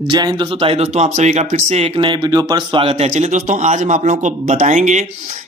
जय हिंद दोस्तों। ताई दोस्तों, आप सभी का फिर से एक नए वीडियो पर स्वागत है। चलिए दोस्तों, आज हम आप लोगों को बताएंगे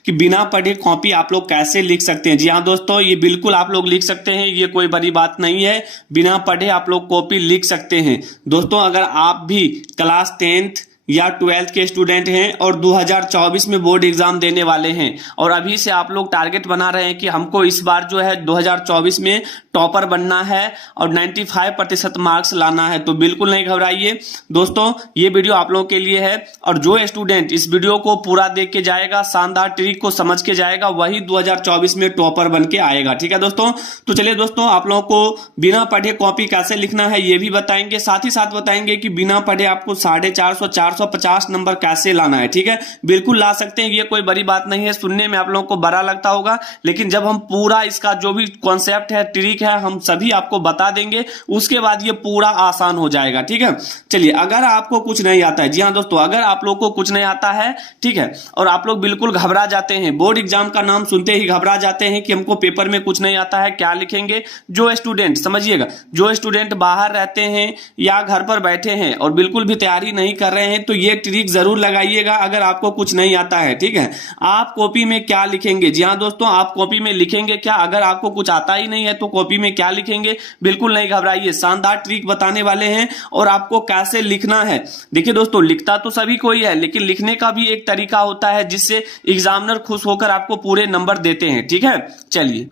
कि बिना पढ़े कॉपी आप लोग कैसे लिख सकते हैं। जी हाँ दोस्तों, ये बिल्कुल आप लोग लिख सकते हैं, ये कोई बड़ी बात नहीं है। बिना पढ़े आप लोग कॉपी लिख सकते हैं। दोस्तों, अगर आप भी क्लास 10th या 12th के स्टूडेंट हैं और 2024 में बोर्ड एग्जाम देने वाले हैं और अभी से आप लोग टारगेट बना रहे हैं कि हमको इस बार जो है 2024 में टॉपर बनना है और 95% मार्क्स लाना है, तो बिल्कुल नहीं घबराइए दोस्तों। ये वीडियो आप लोगों के लिए है और जो स्टूडेंट इस वीडियो को पूरा देख के जाएगा, शानदार ट्रिक को समझ के जाएगा, वही 2024 में टॉपर बन के आएगा। ठीक है दोस्तों, तो चलिए दोस्तों, आप लोगों को बिना पढ़े कॉपी कैसे लिखना है ये भी बताएंगे, साथ ही साथ बताएंगे कि बिना पढ़े आपको 450 450 नंबर कैसे लाना है। ठीक है, बिल्कुल ला सकते हैं, ये कोई बड़ी बात नहीं है। सुनने में आप लोगों को बड़ा लगता होगा, लेकिन जब हम पूरा इसका जो भी कॉन्सेप्ट है, ट्रिक है, हम सभी आपको बता देंगे, उसके बाद ये पूरा आसान हो जाएगा। ठीक है, चलिए, अगर आपको कुछ नहीं आता है, जी हाँ दोस्तों, अगर आप लोग को कुछ नहीं आता है, ठीक है, और आप लोग बिल्कुल घबरा जाते हैं, बोर्ड एग्जाम का नाम सुनते ही घबरा जाते हैं कि हमको पेपर में कुछ नहीं आता है, क्या लिखेंगे। जो स्टूडेंट, समझिएगा, जो स्टूडेंट बाहर रहते हैं या घर पर बैठे हैं और बिल्कुल भी तैयारी नहीं कर रहे हैं, तो ये ट्रिक जरूर लगाइएगा अगर आपको कुछ नहीं आता है। ठीक है, आप कॉपी में क्या लिखेंगे। जी हाँ दोस्तों, आप कॉपी में लिखेंगे क्या। अगर आपको कुछ आता ही नहीं है तो कॉपी में क्या लिखेंगे। बिल्कुल नहीं घबराइए, शानदार ट्रिक बताने वाले हैं और आपको कैसे लिखना है। देखिए दोस्तों, लिखता तो सभी कोई है, लेकिन लिखने का भी एक तरीका होता है जिससे एग्जामिनर खुश होकर आपको पूरे नंबर देते हैं। ठीक है, चलिए,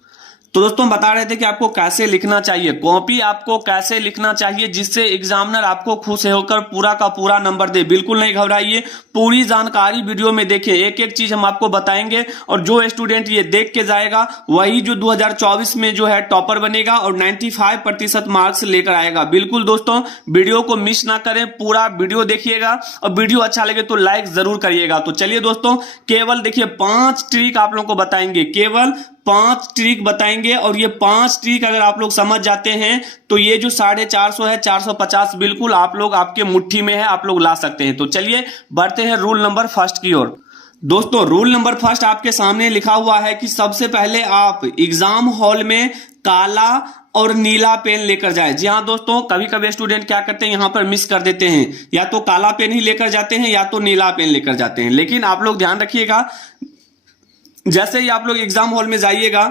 तो दोस्तों बता रहे थे कि आपको कैसे लिखना चाहिए, कॉपी आपको कैसे लिखना चाहिए जिससे एग्जामिनर आपको खुश होकर पूरा का पूरा नंबर दे। बिल्कुल नहीं घबराइए, पूरी जानकारी वीडियो में देखिए, एक एक चीज हम आपको बताएंगे और जो स्टूडेंट ये देख के जाएगा वही जो 2024 में जो है टॉपर बनेगा और 95% मार्क्स लेकर आएगा। बिल्कुल दोस्तों, वीडियो को मिस ना करें, पूरा वीडियो देखिएगा और वीडियो अच्छा लगे तो लाइक जरूर करिएगा। तो चलिए दोस्तों, केवल देखिए 5 ट्रिक आप लोगों को बताएंगे, केवल 5 ट्रिक बताएंगे और ये 5 ट्रिक अगर आप लोग समझ जाते हैं तो ये जो 450 है, 450 बिल्कुल आप लोग आपके मुट्ठी में है, आप लोग ला सकते हैं। तो चलिए बढ़ते हैं रूल नंबर फर्स्ट की ओर। दोस्तों, रूल नंबर फर्स्ट आपके सामने लिखा हुआ है कि सबसे पहले आप एग्जाम हॉल में काला और नीला पेन लेकर जाए। जी हाँ दोस्तों, कभी कभी स्टूडेंट क्या करते हैं, यहां पर मिस कर देते हैं, या तो काला पेन ही लेकर जाते हैं या तो नीला पेन लेकर जाते हैं। लेकिन आप लोग ध्यान रखिएगा, जैसे ही आप लोग एग्जाम हॉल में जाइएगा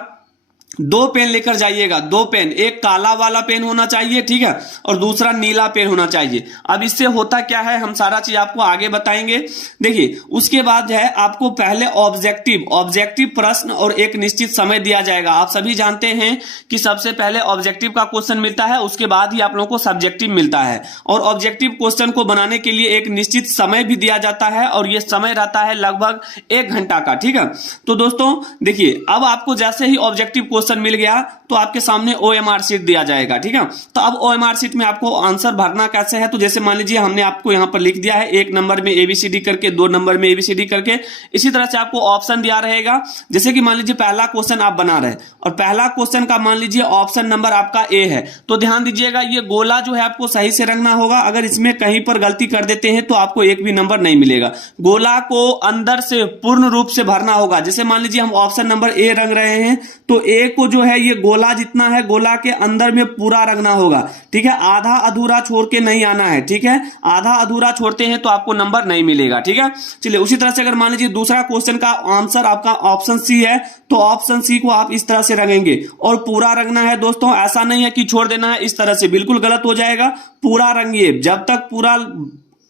2 पेन लेकर जाइएगा, 2 पेन, एक काला वाला पेन होना चाहिए, ठीक है, और दूसरा नीला पेन होना चाहिए। अब इससे होता क्या है, हम सारा चीज आपको आगे बताएंगे। देखिए, उसके बाद है आपको पहले ऑब्जेक्टिव प्रश्न और एक निश्चित समय दिया जाएगा। आप सभी जानते हैं कि सबसे पहले ऑब्जेक्टिव का क्वेश्चन मिलता है, उसके बाद ही आप लोगों को सब्जेक्टिव मिलता है, और ऑब्जेक्टिव क्वेश्चन को बनाने के लिए एक निश्चित समय भी दिया जाता है और यह समय रहता है लगभग 1 घंटा का। ठीक है, तो दोस्तों देखिए, अब आपको जैसे ही ऑब्जेक्टिव क्वेश्चन मिल गया तो आपके सामने OMR शीट दिया जाएगा। ठीक है, तो अब OMR शीट में आपको आंसर भरना कैसे है, तो जैसे मान लीजिए हमने आपको यहां पर लिख दिया है 1 नंबर में ABCD करके, 2 नंबर में ABCD करके, इसी तरह से आपको ऑप्शन दिया रहेगा। जैसे कि मान लीजिए पहला क्वेश्चन आप बना रहे और पहला क्वेश्चन का मान लीजिए ऑप्शन नंबर आपका A है, तो ध्यान दीजिएगा ये गोला जो है आपको सही से रंगना होगा। अगर इसमें कहीं पर गलती कर देते हैं तो आपको एक भी नंबर नहीं मिलेगा। गोला को अंदर से पूर्ण रूप से भरना होगा। जैसे मान लीजिए हम ऑप्शन नंबर A रंग रहे हैं, तो A को जो है ये गोला जितना है, गोला के अंदर में पूरा रंगना होगा। ठीक है, आधा अधूरा छोड़ के नहीं आना है। ठीक है, आधा अधूरा छोड़ते हैं तो आपको नंबर नहीं मिलेगा। ठीक है, चलिए, उसी तरह से अगर मान लीजिए दूसरा क्वेश्चन का आंसर आपका ऑप्शन C है, तो ऑप्शन C को आप इस तरह से रंगेंगे और पूरा रंगना है दोस्तों, ऐसा नहीं है कि छोड़ देना है, इस तरह से बिल्कुल गलत हो जाएगा। पूरा रंगिए, जब तक पूरा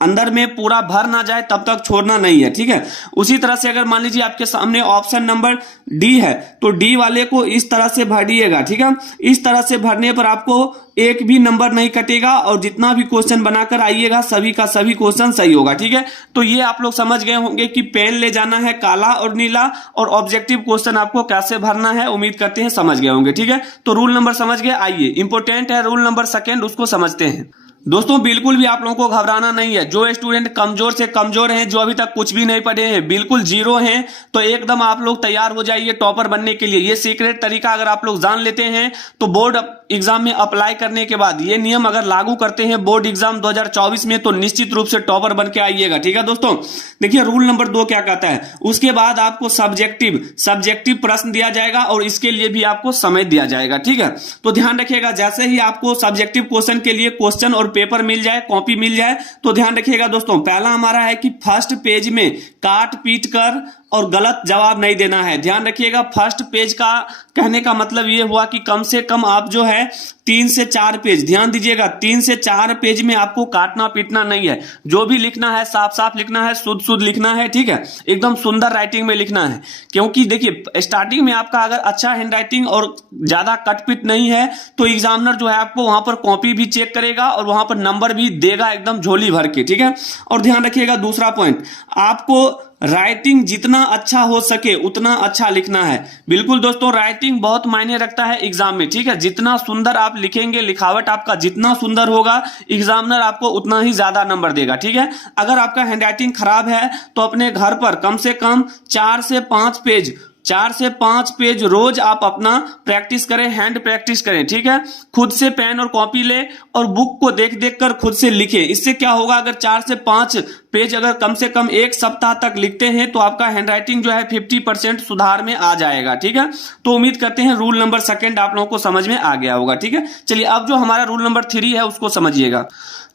अंदर में पूरा भर ना जाए तब तक छोड़ना नहीं है। ठीक है, उसी तरह से अगर मान लीजिए आपके सामने ऑप्शन नंबर D है, तो D वाले को इस तरह से भरिएगा। ठीक है, इस तरह से भरने पर आपको एक भी नंबर नहीं कटेगा और जितना भी क्वेश्चन बनाकर आइएगा सभी का सभी क्वेश्चन सही होगा। ठीक है, तो ये आप लोग समझ गए होंगे कि पेन ले जाना है काला और नीला, और ऑब्जेक्टिव क्वेश्चन आपको कैसे भरना है, उम्मीद करते हैं समझ गए होंगे। ठीक है, तो रूल नंबर समझ गए। आइए, इंपोर्टेंट है रूल नंबर सेकेंड, उसको समझते हैं। दोस्तों, बिल्कुल भी आप लोगों को घबराना नहीं है। जो स्टूडेंट कमजोर से कमजोर हैं, जो अभी तक कुछ भी नहीं पढ़े हैं, बिल्कुल जीरो हैं, तो एकदम आप लोग तैयार हो जाइए टॉपर बनने के लिए। ये सीक्रेट तरीका अगर आप लोग जान लेते हैं तो बोर्ड एग्जाम में अप्लाई करने के बाद ये नियम अगर लागू करते हैं बोर्ड एग्जाम 2024 में तो निश्चित रूप से टॉपर बन के आइएगा। ठीक है दोस्तों, देखिए रूल नंबर 2 क्या कहता है। उसके बाद आपको सब्जेक्टिव प्रश्न दिया जाएगा और इसके लिए भी आपको समय दिया जाएगा। ठीक है, तो ध्यान रखिएगा जैसे ही आपको सब्जेक्टिव क्वेश्चन के लिए क्वेश्चन और पेपर मिल जाए, कॉपी मिल जाए, तो ध्यान रखिएगा दोस्तों, पहला हमारा है कि फर्स्ट पेज में काट पीट कर और गलत जवाब नहीं देना है। ध्यान रखिएगा, फर्स्ट पेज का कहने का मतलब यह हुआ कि कम से कम आप जो है 3 से 4 पेज, ध्यान दीजिएगा 3 से 4 पेज में आपको काटना पीटना नहीं है। जो भी लिखना है साफ साफ लिखना है, शुद्ध शुद्ध लिखना है। ठीक है, एकदम सुंदर राइटिंग में लिखना है, क्योंकि देखिए स्टार्टिंग में आपका अगर अच्छा हैंड राइटिंग और ज्यादा कटपिट नहीं है तो एग्जामिनर जो है आपको वहां पर कॉपी भी चेक करेगा और वहां पर नंबर भी देगा एकदम झोली भर के। ठीक है, और ध्यान रखिएगा दूसरा पॉइंट, आपको राइटिंग जितना अच्छा हो सके उतना अच्छा लिखना है। बिल्कुल दोस्तों, राइटिंग बहुत मायने रखता है एग्जाम में। ठीक है, जितना सुंदर आप लिखेंगे, लिखावट आपका जितना सुंदर होगा, एग्जामिनर आपको उतना ही ज्यादा नंबर देगा। ठीक है, अगर आपका हैंडराइटिंग खराब है तो अपने घर पर कम से कम 4 से 5 पेज रोज आप अपना प्रैक्टिस करें, हैंड प्रैक्टिस करें। ठीक है, खुद से पेन और कॉपी ले और बुक को देख देख कर खुद से लिखें। इससे क्या होगा, अगर 4 से 5 पेज अगर कम से कम 1 सप्ताह तक लिखते हैं तो आपका हैंडराइटिंग जो है 50% सुधार में आ जाएगा। ठीक है, तो उम्मीद करते हैं रूल नंबर 2 आप लोगों को समझ में आ गया होगा। ठीक है, चलिए अब जो हमारा रूल नंबर 3 है उसको समझिएगा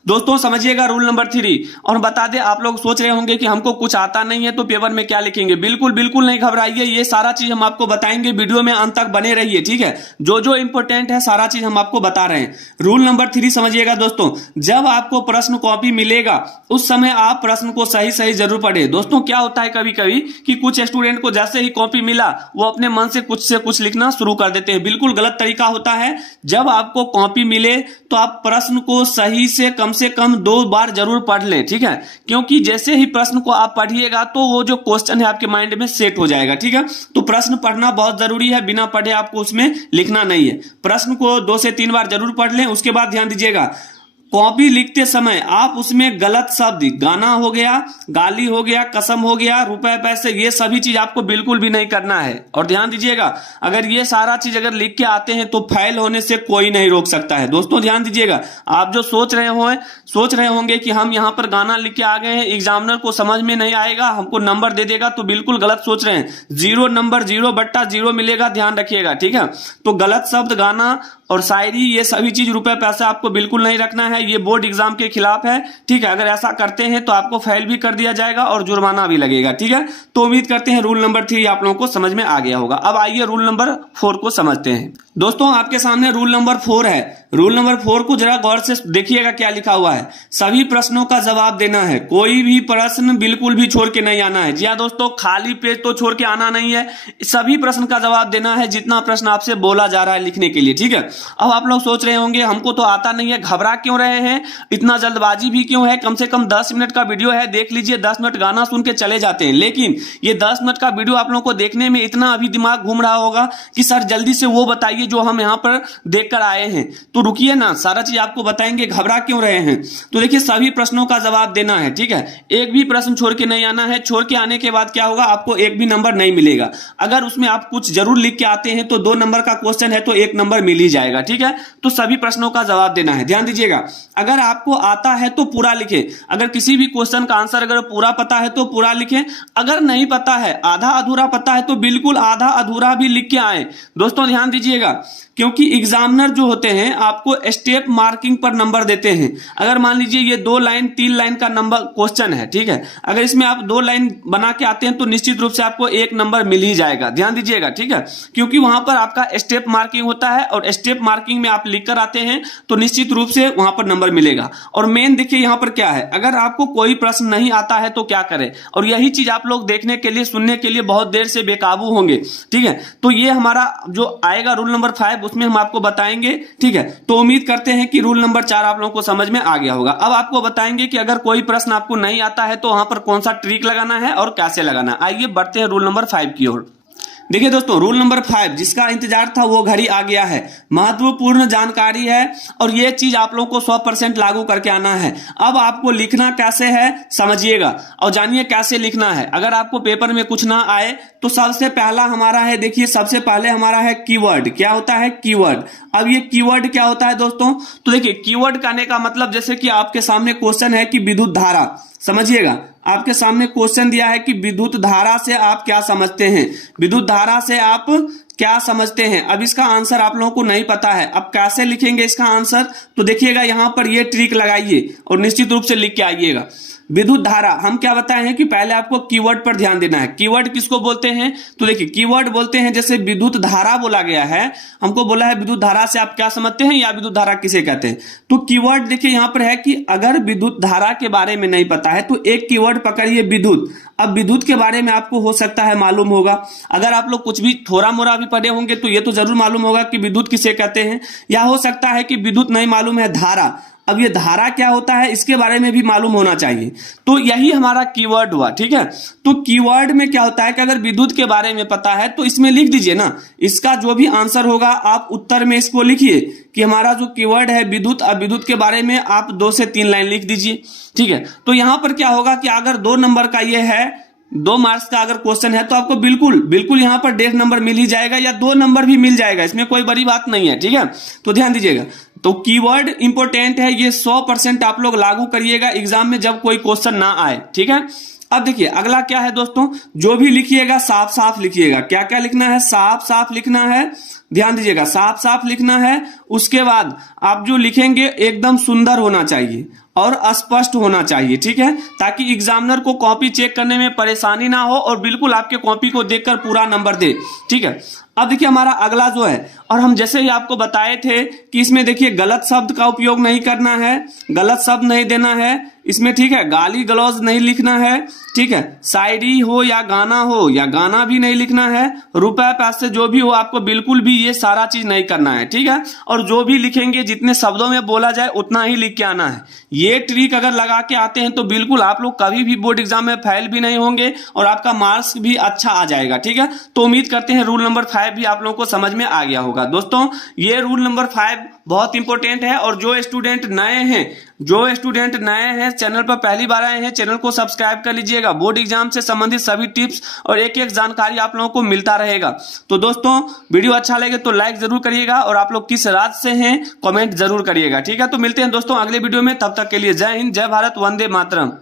दोस्तों। समझिएगा रूल नंबर 3। और बता दें, आप लोग सोच रहे होंगे कि हमको कुछ आता नहीं है तो पेपर में क्या लिखेंगे। बिल्कुल बिल्कुल नहीं घबराइए, ये सारा चीज हम आपको बताएंगे, वीडियो में अंत तक बने रहिए। ठीक है, जो जो इंपॉर्टेंट है सारा चीज हम आपको बता रहे हैं। रूल नंबर 3 समझिएगा दोस्तों, जब आपको प्रश्न कॉपी मिलेगा उस समय आप प्रश्न को सही सही जरूर पढ़े। दोस्तों क्या होता है कभी कभी कि कुछ स्टूडेंट को जैसे ही कॉपी मिला वो अपने मन से कुछ लिखना शुरू कर देते हैं। बिल्कुल गलत तरीका होता है। जब आपको कॉपी मिले तो आप प्रश्न को सही से कम 2 बार जरूर पढ़ लें। ठीक है, क्योंकि जैसे ही प्रश्न को आप पढ़िएगा तो वो जो क्वेश्चन है आपके माइंड में सेट हो जाएगा। ठीक है, तो प्रश्न पढ़ना बहुत जरूरी है, बिना पढ़े आपको उसमें लिखना नहीं है। प्रश्न को 2 से 3 बार जरूर पढ़ लें। उसके बाद ध्यान दीजिएगा, कॉपी लिखते समय आप उसमें गलत शब्द, गाना हो गया, गाली हो गया, कसम हो गया, रुपए पैसे, ये सभी चीज आपको बिल्कुल भी नहीं करना है। और ध्यान दीजिएगा, अगर ये सारा चीज अगर लिख के आते हैं तो फेल होने से कोई नहीं रोक सकता है। दोस्तों ध्यान दीजिएगा, आप जो सोच रहे होंगे कि हम यहाँ पर गाना लिख के आ गए हैं, एग्जामिनर को समझ में नहीं आएगा, हमको नंबर दे देगा, तो बिल्कुल गलत सोच रहे हैं। 0 नंबर 0/0 मिलेगा, ध्यान रखिएगा। ठीक है, तो गलत शब्द, गाना और शायरी, ये सभी चीज, रुपए पैसा आपको बिल्कुल नहीं रखना है। ये बोर्ड एग्जाम के खिलाफ है। ठीक है, अगर ऐसा करते हैं तो आपको फेल भी कर दिया जाएगा और जुर्माना भी लगेगा। ठीक है, तो उम्मीद करते हैं रूल नंबर 3 आप लोगों को समझ में आ गया होगा। अब आइए रूल नंबर 4 को समझते हैं। दोस्तों आपके सामने रूल नंबर 4 है। रूल नंबर 4 को जरा गौर से देखिएगा क्या लिखा हुआ है। सभी प्रश्नों का जवाब देना है, कोई भी प्रश्न बिल्कुल भी छोड़ के नहीं आना है। जी हाँ दोस्तों, खाली पेज तो छोड़ के आना नहीं है, सभी प्रश्न का जवाब देना है, जितना प्रश्न आपसे बोला जा रहा है लिखने के लिए। ठीक है, अब आप लोग सोच रहे होंगे हमको तो आता नहीं है, घबरा क्यों रहे हैं, इतना जल्दबाजी भी क्यों है, कम से कम 10 मिनट का वीडियो है, देख लीजिए, 10 मिनट गाना सुन के चले जाते हैं। लेकिन ये 10 मिनट का वीडियो आप लोगों को देखने में इतना अभी दिमाग घूम रहा होगा कि सर जल्दी से वो बताइए जो हम यहाँ पर देखकर आए हैं। तो रुकिए ना, सारा चीज आपको बताएंगे, घबरा क्यों रहे हैं। तो देखिए, सभी प्रश्नों का जवाब देना है। ठीक है, एक भी प्रश्न छोड़ के नहीं आना है। छोड़ के आने के बाद क्या होगा, आपको एक भी नंबर नहीं मिलेगा। अगर उसमें आप कुछ जरूर लिख के आते हैं तो 2 नंबर का क्वेश्चन है तो 1 नंबर मिल ही जाएगा। ठीक है, तो सभी प्रश्नों का जवाब देना है। ध्यान दीजिएगा, अगर आपको आता है तो पूरा लिखें। अगर किसी भी क्वेश्चन का आंसर अगर पूरा पता है तो पूरा लिखें। अगर नहीं पता है, आधा अधूरा पता है, तो बिल्कुल आधा अधूरा भी लिख के आए। दोस्तों ध्यान दीजिएगा, क्योंकि एग्जामिनर जो होते हैं आपको स्टेप मार्किंग पर नंबर देते हैं। अगर मान लीजिए ये 2 लाइन 3 लाइन का नंबर क्वेश्चन है, ठीक है, अगर इसमें आप 2 लाइन बना के आते हैं तो निश्चित रूप से आपको 1 नंबर मिल ही जाएगा। ध्यान दीजिएगा, ठीक है, क्योंकि वहां पर आपका स्टेप मार्किंग होता है और स्टेप मार्किंग में आप लिख कर आते हैं तो निश्चित रूप से वहां पर नंबर मिलेगा। और मेन देखिए यहां पर क्या है, अगर आपको कोई प्रश्न नहीं आता है तो क्या करें, और यही चीज आप लोग देखने के लिए, सुनने के लिए बहुत देर से बेकाबू होंगे। ठीक है, तो ये हमारा जो आएगा रूल नंबर 5 उसमें हम आपको बताएंगे। ठीक है, तो उम्मीद करते हैं कि रूल नंबर 4 आप लोगों को समझ में आ गया होगा। अब आपको बताएंगे कि अगर कोई प्रश्न आपको नहीं आता है तो वहां पर कौन सा ट्रिक लगाना है और कैसे लगाना है। आइए बढ़ते हैं रूल नंबर 5 की ओर। देखिए दोस्तों, रूल नंबर 5 जिसका इंतजार था वो घड़ी आ गया है। महत्वपूर्ण जानकारी है और ये चीज आप लोगों को 100% लागू करके आना है। अब आपको लिखना कैसे है समझिएगा और जानिए कैसे लिखना है। अगर आपको पेपर में कुछ ना आए तो सबसे पहला हमारा है, देखिए सबसे पहले हमारा है कीवर्ड। क्या होता है? कीवर्ड। अब ये कीवर्ड क्या होता है दोस्तों? तो देखिए, कीवर्ड कहने का मतलब जैसे कि आपके सामने क्वेश्चन है कि विद्युत धारा, समझिएगा आपके सामने क्वेश्चन दिया है कि विद्युत धारा से आप क्या समझते हैं, विद्युत धारा से आप क्या समझते हैं। अब इसका आंसर आप लोगों को नहीं पता है, अब कैसे लिखेंगे इसका आंसर? तो देखिएगा यहां पर ये ट्रिक लगाइए और निश्चित रूप से लिख के आइएगा। विद्युत धारा, हम क्या बताए हैं कि पहले आपको कीवर्ड पर ध्यान देना है। कीवर्ड किसको बोलते हैं? तो देखिए, कीवर्ड बोलते हैं जैसे विद्युत धारा बोला गया है, हमको बोला है विद्युत धारा से आप क्या समझते हैं या विद्युत धारा किसे कहते हैं। तो कीवर्ड देखिए यहां पर है कि अगर विद्युत धारा के बारे में नहीं पता है तो एक कीवर्ड पकड़िए, विद्युत। अब विद्युत के बारे में आपको हो सकता है मालूम होगा, अगर आप लोग कुछ भी थोड़ा मोड़ा भी पढ़े होंगे तो ये तो जरूर मालूम होगा कि विद्युत किसे कहते हैं, या हो सकता है कि विद्युत नहीं मालूम है, धारा। अब ये धारा क्या होता है इसके बारे में भी मालूम होना चाहिए। तो यही हमारा कीवर्ड हुआ, ठीक है। तो कीवर्ड में क्या होता है कि अगर विद्युत के बारे में पता है तो इसमें लिख दीजिए ना, इसका जो भी आंसर होगा आप उत्तर में इसको लिखिए कि हमारा जो कीवर्ड है विद्युत। अब विद्युत के बारे में आप 2 से 3 लाइन लिख दीजिए, ठीक है। तो यहां पर क्या होगा कि अगर 2 नंबर का ये है, 2 मार्क्स का अगर क्वेश्चन है तो आपको बिल्कुल यहां पर 1.5 नंबर मिल ही जाएगा या 2 नंबर भी मिल जाएगा, इसमें कोई बड़ी बात नहीं है, ठीक है। तो ध्यान दीजिएगा, तो कीवर्ड इंपॉर्टेंट है, ये 100% आप लोग लागू करिएगा एग्जाम में जब कोई क्वेश्चन ना आए, ठीक है। अब देखिए अगला क्या है दोस्तों, जो भी लिखिएगा साफ साफ लिखिएगा। क्या क्या लिखना है? साफ साफ लिखना है, ध्यान दीजिएगा, साफ साफ लिखना है। उसके बाद आप जो लिखेंगे एकदम सुंदर होना चाहिए और स्पष्ट होना चाहिए, ठीक है, ताकि एग्जामिनर को कॉपी चेक करने में परेशानी ना हो और बिल्कुल आपके कॉपी को देखकर पूरा नंबर दे, ठीक है। अब देखिए हमारा अगला जो है, और हम जैसे ही आपको बताए थे कि इसमें देखिए गलत शब्द का उपयोग नहीं करना है, गलत शब्द नहीं देना है इसमें, ठीक है। गाली गलौज नहीं लिखना है, ठीक है। शायरी हो या गाना भी नहीं लिखना है। रुपए पैसे जो भी हो आपको बिल्कुल भी ये सारा चीज नहीं करना है, ठीक है। और जो भी लिखेंगे जितने शब्दों में बोला जाए उतना ही लिख के आना है। ये ट्रिक अगर लगा के आते हैं तो बिल्कुल आप लोग कभी भी बोर्ड एग्जाम में फेल भी नहीं होंगे और आपका मार्क्स भी अच्छा आ जाएगा, ठीक है। तो उम्मीद करते हैं रूल नंबर 5 भी आप लोगों को समझ में आ गया होगा। दोस्तों ये रूल नंबर 5 बहुत इंपॉर्टेंट है और जो स्टूडेंट नए हैं चैनल पर पहली बार आए हैं, चैनल को सब्सक्राइब कर लीजिएगा। बोर्ड एग्जाम से संबंधित सभी टिप्स और एक एक जानकारी आप लोगों को मिलता रहेगा। तो दोस्तों वीडियो अच्छा लगे तो लाइक जरूर करिएगा और आप लोग किस राज्य से हैं कमेंट जरूर करिएगा, ठीक है। तो मिलते हैं दोस्तों अगले वीडियो में, तब तक के लिए जय हिंद, जय भारत, वंदे मातरम।